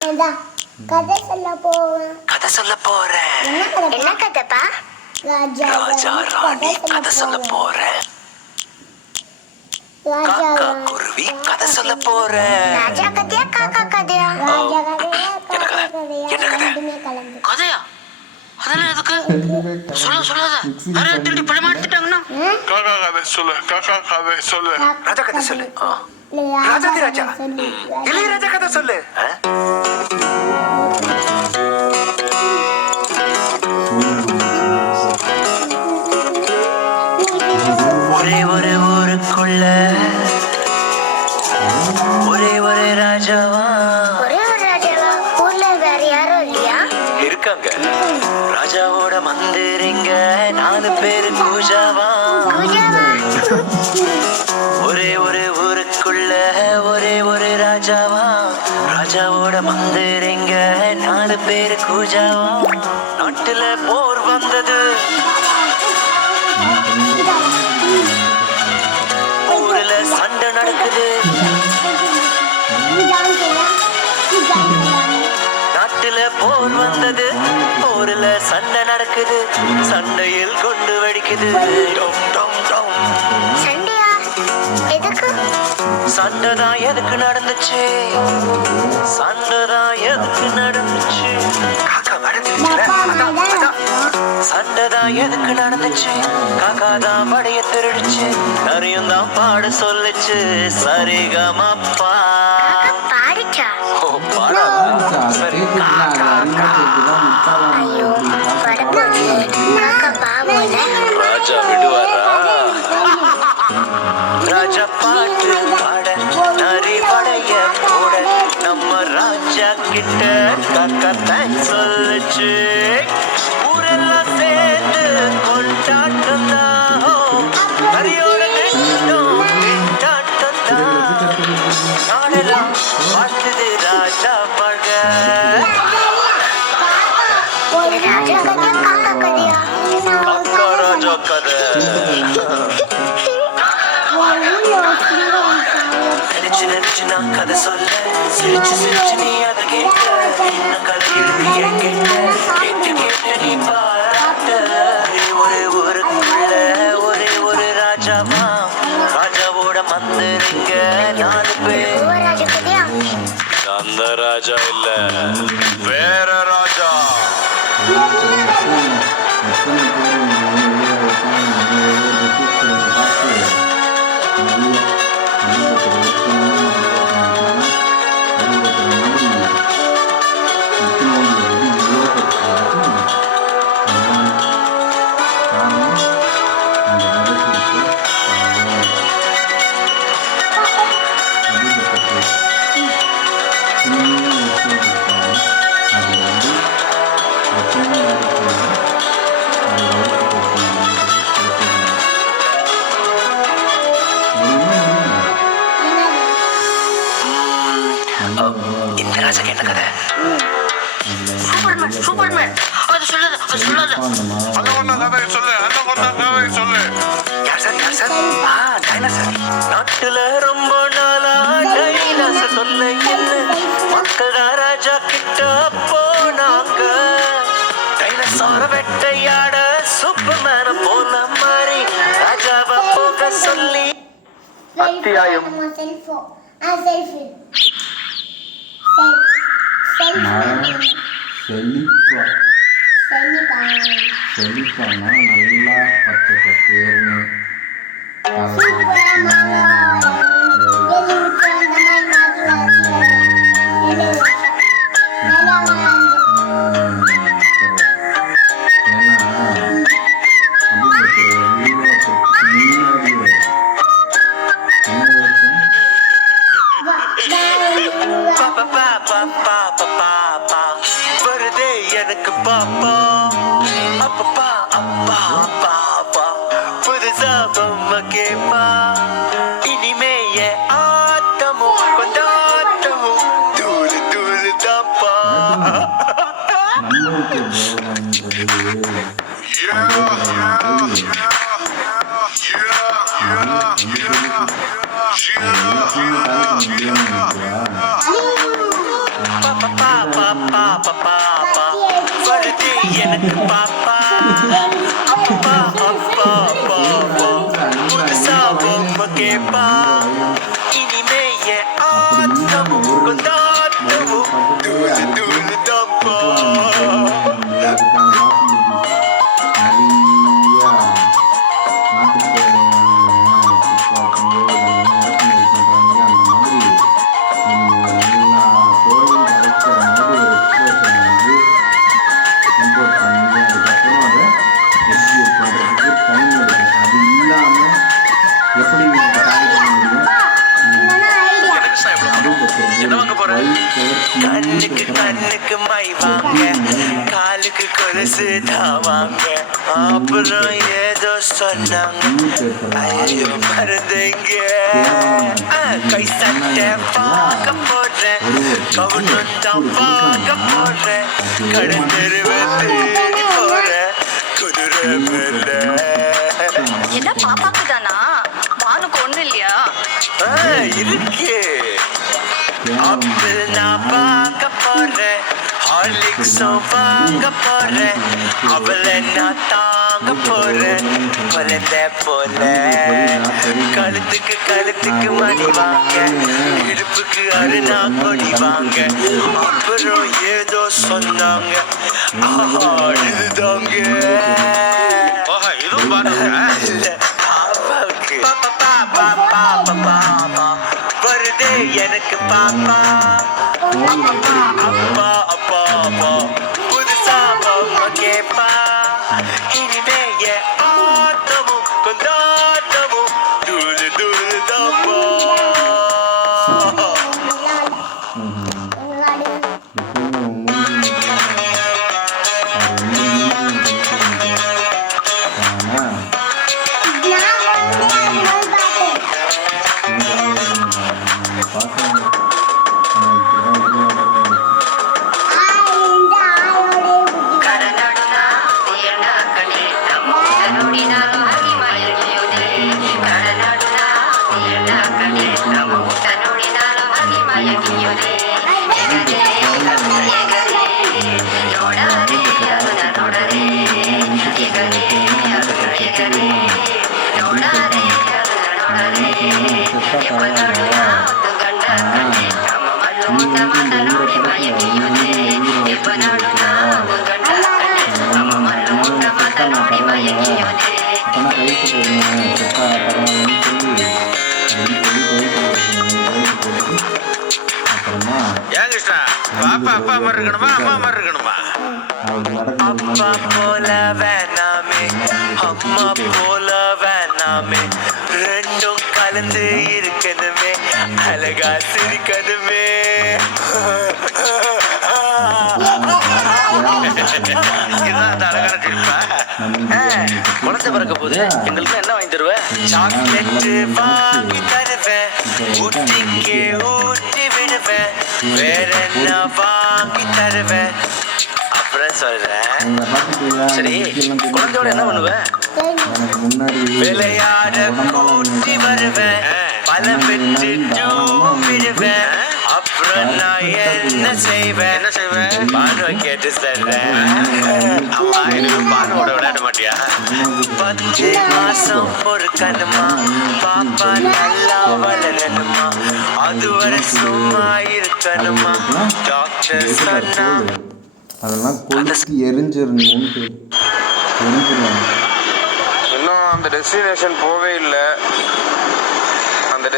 கதை சொல்ல போறேன். கதை சொல்ல போறேன். என்ன கதைப்பா? ராஜா ராணி கதை சொல்ல போறேன். காக்கா குருவி கதை சொல்ல போறேன். ராஜா கதையா காக்கா கதையா? என்ன கதை? கதையா? அதெல்லாம் எதுக்கு? சொல்லாத. யாரோ திருடி பழமா எடுத்துட்டாங்கன்னா காக்கா கதை சொல்லு. காக்கா கதை சொல்லு. ராஜா கதை சொல்லு. ராஜாதி ராஜா இளையராஜா கதை சொல்லு. ஒரே ஒரு ஊருக்குள்ள ஒரே ஒரு ராஜாவா? ஒரே ஒரு ராஜாவா? ஊர்ல வேற யாரும் இல்லையா? இருக்காங்க. ராஜாவோட மந்திரிங்க 4 பேரு கூஜாவா. பூஜாவா? ஒரே ஒரு ஊருக்குள்ள ஒரே ஒரு ராஜாவா? ராஜாவோட மந்திரிங்க 4 பேரு கூஜாவா. நாட்டுல போர் வந்தது, ஊர்ல சண்டை நடக்குது. நாட்டுல போர் வந்தது, ஊர்ல சண்டை நடக்குது. சண்டையில் கொண்டு வெடிக்குது. டொம் டொம் டொம். சண்டையா? எதுக்கு? சண்டைதான் எதுக்கு நடந்துச்சு? சண்டைதான் எதுக்கு நடந்துச்சு? காக்கா வடந்துச்சுல, அதான். சண்டைதான் எதுக்கு நடந்துச்சு? காக்கா தான் படைய திருடுச்சு. நிறையும் தான் பாட சொல்லுச்சு. சரிகமப்பா. பாடிச்சா? ஓ பாடா. சரி. ஐயோ படப்பாங்க. காக்கா பாவம்ல. ராஜா விடுவாரா? ராஜா பாட்டு பாட நரி படைய போட நம்ம ராஜா கிட்ட காக்கா தேங்க்ஸ் சொல்லுச்சு. ஊரெல்லாம் சேர்ந்து கொண்டாட்டம் தான். நரியோட நெஞ்சம் கொண்டாட்டம் தான். நாடெல்லாம் வாழ்த்துது ராஜா வாழ்க. ராஜா கதையா காக்கா கதையா? காக்கா ராஜா கதை. நினைச்சு நினைச்சு நான் கதை சொல்ல, சிரிச்சு சிரிச்சு நீ அதை கேட்ட. இன்னும் கதை இருக்கு ஏன் கேட்ட? கேட்டு கேட்டு நீ பாராட்ட. ஒரே ஊருக்குள்ள ஒரே ஒரு ராஜாவா? ராஜாவோட மந்திரிங்க 4 பேர். ராஜா கதையா? அந்த ராஜா இல்ல, வேற ராஜா. இந்த ராஜாக்கு என்ன கதை? சூப்பர்மேன். அது சொல்லாத. அந்த கொண்ட கதையை சொல்லு. அந்த கொண்ட கதையை சொல்லு. யார் சார்? யார் சார்? டைனோசர். நாட்டுல ரொம்ப நாளா டைனோசர் சொல்ல என்ன? மக்கள் ராஜா கிட்ட போனாங்க. டைனோசர வெட்டையாட சூப்பர்மேன போல மாறி ராஜாவை போக சொல்லி. அத்தியாயம் செழிப்பானா நல்லா பச்சை பசேர்னு வருதே எனக்கு பாப்பா. அப்பப்பா அப்பா அப்பா அப்பா புதுசா பொம்மை கேப்பா. இனிமே என் ஆட்டமும் கொண்டாட்டமும் தூளு தூளு தாப்பா. Yeah. பாப்பா பாப்பா பாப்பா வருது எனக்கு பாப்பா அப்பா அப்பா பாப்பா புதுசா பொம்மை கேப்பா இனிமே என் ஆட்டமும் கொண்டாட்டமும் தூளு தூளு தப்பா கண்ணுக்கு கண்ணுக்கு மை வாங்க காலுக்கு கொலுசு தாவாங்க அப்புறம் ஏதோ சொன்னாங்க ஐயோ மருந்துங்க கை சட்டை பார்க்க போடுறேன் கவுனம் தான் பார்க்க போடுறேன் கடந்தெரு வந்து போறேன் குதிரை மேல என்ன பாப்பாக்கு தானா மானுக்கு ஒண்ணு இல்லையா இருக்கு ஆப்பிள் நான் பார்க்க போறேன் ஹார்லிக்ஸும் வாங்க போறேன் அவளை நான் தாங்க போறேன் குழந்தை போல கழுத்துக்கு கழுத்துக்கு மணி வாங்க இடுப்புக்கு அருணா கொடி வாங்க அப்புறம் ஏதோ சொன்னாங்க இதுதாங்க இதுவும் பாப்பாவுக்கு பாப்பா பாப்பா பாப்பா வருதே எனக்கு பாப்பா அப்பா அப்பா அப்பா புதுசா பாப்பா கேப்பா இனிமே என் ஆட்டமும் கொண்டாட்டமும் தூளு தூளு தப்பா ஏன் கிருஷ்ணா பாப்பா அப்பா மாதிரி இருக்கணுமா அம்மா மாதிரி இருக்கணுமா அப்பா போல வேணாமே அம்மா போல வேணாமே ரெண்டும் கலந்து இருக்கணுமே அழகா சிரிக்கணுமே குழந்தை பிறக்க போது எங்களுக்கு என்ன வாங்கி தருவேன் சாக்லேட்டு வாங்கி தருவேன் ஊட்டிக்கு ஊட்டி விடுவேன் வேற என்ன வாங்கி தருவேன் அப்புறம் சொல்றேன் சரி குழந்தையோட என்ன பண்ணுவேன் விளையாட கூட்டி வருவேன் பழம் பெற்று விடுவேன் அப்புறம் நான் என்ன செய்வேன் பானுவை கேட்டு சொல்றேன் அம்மா எனக்கு பானுவோட விளையாட மாட்டியா 10 மாசம் பொறுக்கணுமா பாப்பா நல்லா வளரணுமா அதுவரை சும்மா இருக்கணுமா டாக்டர் சொன்னா அதெல்லாம் கொளுத்தி எரிஞ்சிடணும்னு எரிஞ்சிருவாங்க. இன்னும் அந்த டெஸ்டினேஷன் போவே இல்லை அந்த